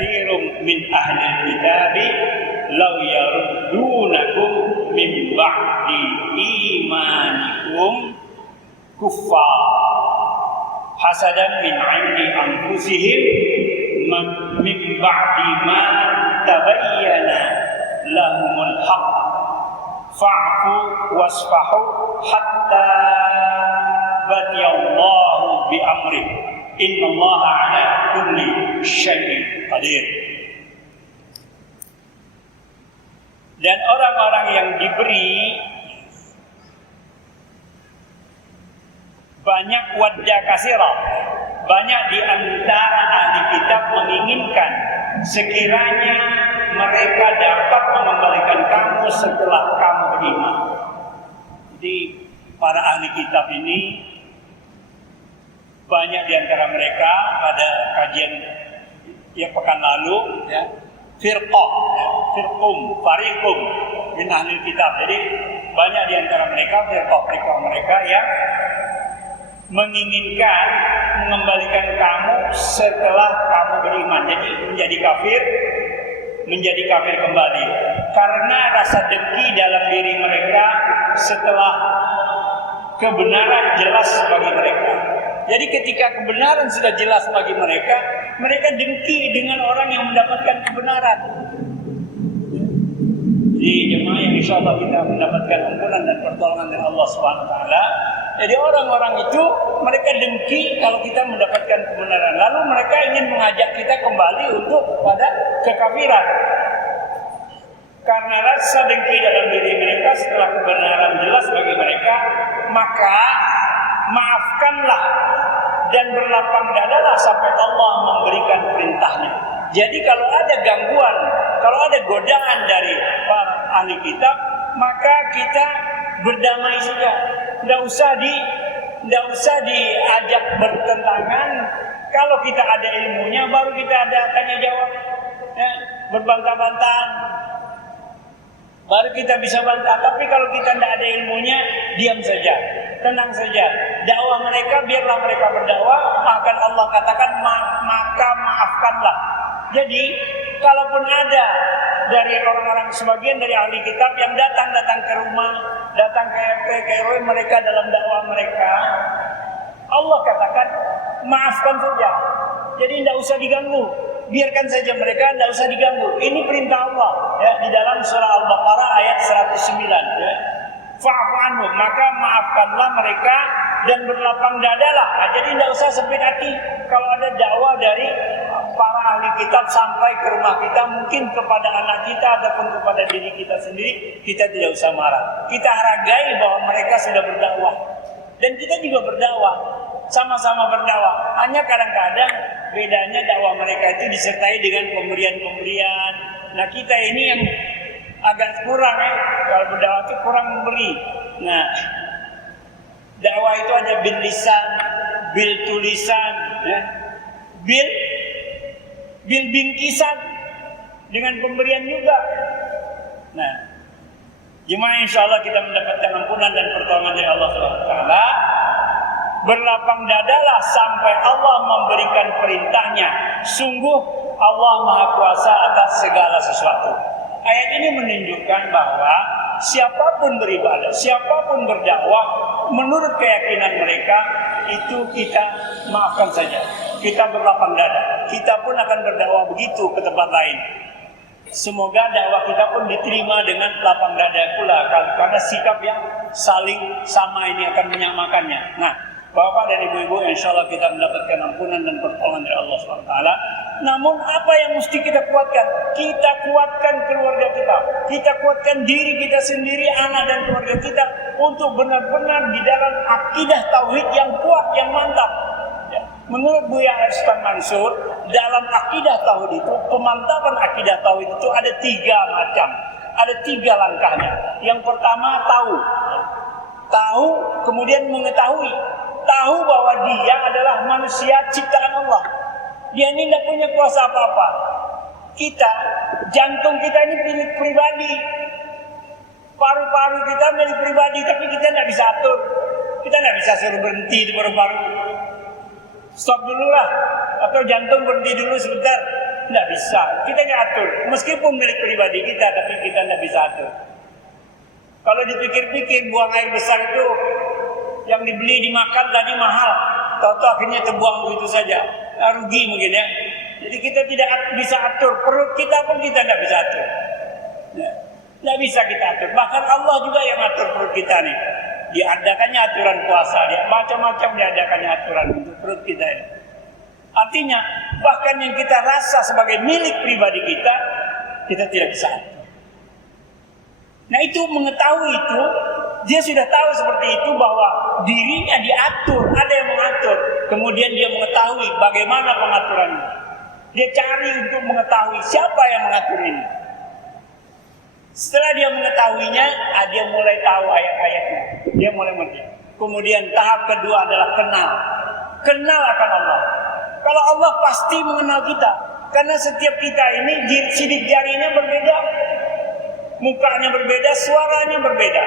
katsirun min ahli kitabi law yaruddunakum min ba'di imanikum kuffar hasadan min 'indi anfusihim min ba'di ma tabayyana lahumul haqq fa'fu wasfahu hatta batiyallahu bi amri innallaha ala kulli syai'in qadir. Dan orang-orang yang diberi banyak wadda kasirah, banyak di antara ahli kitab menginginkan sekiranya mereka dapat mengembalikan kamu setelah kamu beriman. Jadi para ahli kitab ini banyak di antara mereka pada kajian yang pekan lalu ya, fariqum min ahli kitab. Jadi banyak di antara mereka firqah mereka yang menginginkan mengembalikan kamu setelah kamu beriman. Jadi menjadi kafir kembali karena rasa dengki dalam diri mereka setelah kebenaran jelas bagi mereka. Jadi ketika kebenaran sudah jelas bagi mereka, mereka dengki dengan orang yang mendapatkan kebenaran. Jadi jemaah yang insyaallah kita mendapatkan ampunan dan pertolongan dari Allah SWT. Jadi orang-orang itu mereka dengki kalau kita mendapatkan kebenaran. Lalu mereka ingin mengajak kita kembali untuk pada kekafiran. Karena rasa dengki dalam diri mereka setelah kebenaran jelas bagi mereka, maka maafkanlah dan berlapang dadalah sampai Allah memberikan perintahnya. Jadi kalau ada gangguan, kalau ada godaan dari para ahli kitab, maka kita berdamai saja. Tidak usah diajak bertentangan. Kalau kita ada ilmunya, baru kita ada tanya jawab, ya, berbantah-bantahan. Baru kita bisa bantah. Tapi kalau kita tidak ada ilmunya, diam saja, tenang saja. Dakwah mereka biarlah mereka berdakwah, akan Allah katakan maka maafkanlah. Jadi kalaupun ada dari orang-orang sebagian dari ahli kitab yang datang ke rumah, datang ke RW mereka dalam dakwah mereka, Allah katakan maafkan saja. Jadi tidak usah diganggu, biarkan saja mereka, tidak usah diganggu. Ini perintah Allah ya, di dalam surah Al-Baqarah ayat 109 ya. Fa'fu anhum, maka maafkanlah mereka dan berlapang dadalah. Nah, jadi tidak usah sempit hati kalau ada dakwah dari para ahli kitab sampai ke rumah kita, mungkin kepada anak kita ataupun kepada diri kita sendiri, kita tidak usah marah. Kita hargai bahwa mereka sudah berdakwah dan kita juga berdakwah, sama-sama berdakwah. Hanya kadang-kadang bedanya dakwah mereka itu disertai dengan pemberian-pemberian. Nah kita ini yang agak kurang ya, kalau berdakwah itu kurang memberi. Nah dakwah itu ada bil lisan, bil tulisan, ya. bil bingkisan, dengan pemberian juga. Nah, jemaah insyaallah kita mendapatkan ampunan dan pertolongan dari Allah SWT. Berlapang dadalah sampai Allah memberikan perintahnya. Sungguh Allah Maha Kuasa atas segala sesuatu. Ayat ini menunjukkan bahwa siapapun beribadah, siapapun berdakwah, menurut keyakinan mereka itu kita maafkan saja. Kita berlapang dada. Kita pun akan berdakwah begitu ke tempat lain. Semoga dakwah kita pun diterima dengan lapang dada pula, karena sikap yang saling sama ini akan menyamakannya. Nah, Bapak dan Ibu-ibu, insyaallah kita mendapatkan ampunan dan pertolongan dari Allah SWT. Namun apa yang mesti kita kuatkan? Kita kuatkan keluarga kita. Kita kuatkan diri kita sendiri, anak dan keluarga kita, untuk benar-benar di dalam akidah tauhid yang kuat, yang mantap. Menurut Buya Arstan Mansur, dalam akidah tauhid itu, pemantapan akidah tauhid itu ada 3 macam. Ada 3 langkahnya. Yang pertama tahu, kemudian mengetahui. Tahu bahwa dia adalah manusia ciptaan Allah. Dia ini tidak punya kuasa apa-apa. Kita, jantung kita ini milik pribadi. Paru-paru kita milik pribadi, tapi kita tidak bisa atur. Kita tidak bisa suruh berhenti di paru-paru. Stop dulu lah, atau jantung berhenti dulu sebentar. Tidak bisa. Kita nggak atur. Meskipun milik pribadi kita, tapi kita tidak bisa atur. Kalau dipikir-pikir buang air besar itu yang dibeli dimakan tadi mahal, tahu-tahu akhirnya terbuang begitu saja, rugi mungkin ya. Jadi kita tidak bisa atur perut kita pun kita tidak bisa atur. Tidak bisa kita atur. Bahkan Allah juga yang atur perut kita nih. Diadakannya aturan puasa, dia macam-macam diadakannya aturan untuk perut kita ini. Artinya bahkan yang kita rasa sebagai milik pribadi kita tidak bisa atur. Nah itu mengetahui itu, dia sudah tahu seperti itu bahwa dirinya diatur, ada yang mengatur. Kemudian dia mengetahui bagaimana pengaturannya. Dia cari untuk mengetahui siapa yang mengatur ini. Setelah dia mengetahuinya, dia mulai tahu ayat-ayatnya. Dia mulai mengerti. Kemudian tahap kedua adalah kenal. Kenal akan Allah. Kalau Allah pasti mengenal kita. Karena setiap kita ini sidik jarinya berbeda. Mukanya berbeda, suaranya berbeda.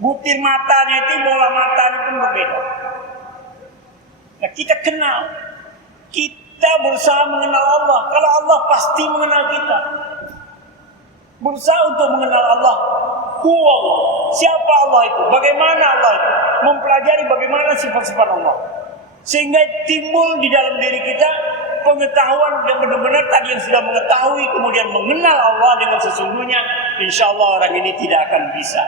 Butir matanya itu, bola matanya pun berbeda. Nah, kita kenal. Kita berusaha mengenal Allah. Kalau Allah pasti mengenal kita. Berusaha untuk mengenal Allah. Huwa Allah. Siapa Allah itu? Bagaimana Allah itu? Mempelajari bagaimana sifat-sifat Allah. Sehingga timbul di dalam diri kita pengetahuan yang benar-benar tadi yang sudah mengetahui kemudian mengenal Allah dengan sesungguhnya, insya Allah orang ini tidak akan bisa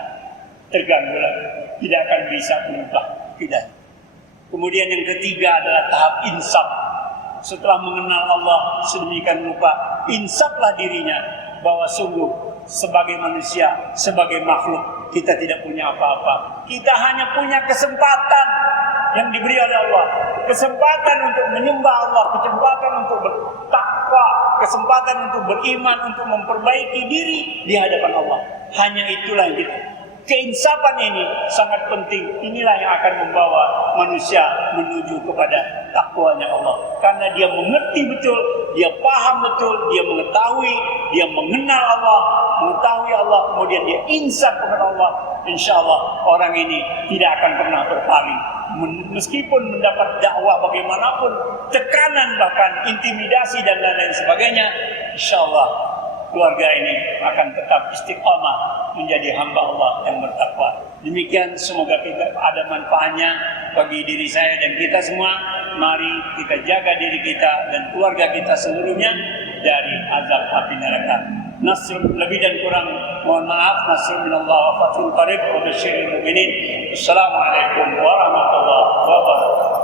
terganggu lagi, tidak akan bisa berubah, tidak. Kemudian yang ketiga adalah tahap insaf. Setelah mengenal Allah sedemikian rupa, insaflah dirinya bahwa sungguh sebagai manusia, sebagai makhluk kita tidak punya apa-apa. Kita hanya punya kesempatan yang diberi oleh Allah, kesempatan untuk menyembah Allah, kesempatan untuk bertakwa, kesempatan untuk beriman, untuk memperbaiki diri di hadapan Allah. Hanya itulah yang kita. Keinsafan ini sangat penting. Inilah yang akan membawa manusia menuju kepada takwanya Allah. Karena dia mengerti betul, dia paham betul, dia mengetahui, dia mengenal Allah, mengetahui Allah, kemudian dia insaf kepada Allah. Insya Allah orang ini tidak akan pernah berpaling. Meskipun mendapat dakwah bagaimanapun, tekanan bahkan intimidasi dan lain-lain sebagainya, insya Allah keluarga ini akan tetap istiqamah menjadi hamba Allah yang bertakwa. Demikian, semoga kita ada manfaatnya bagi diri saya dan kita semua. Mari kita jaga diri kita dan keluarga kita seluruhnya dari azab api neraka. Nasr lebih dan kurang mohon maaf. Nasr minallah wa fathul qarib wa basyiril mu'minin. Assalamualaikum warahmatullahi wabarakatuh.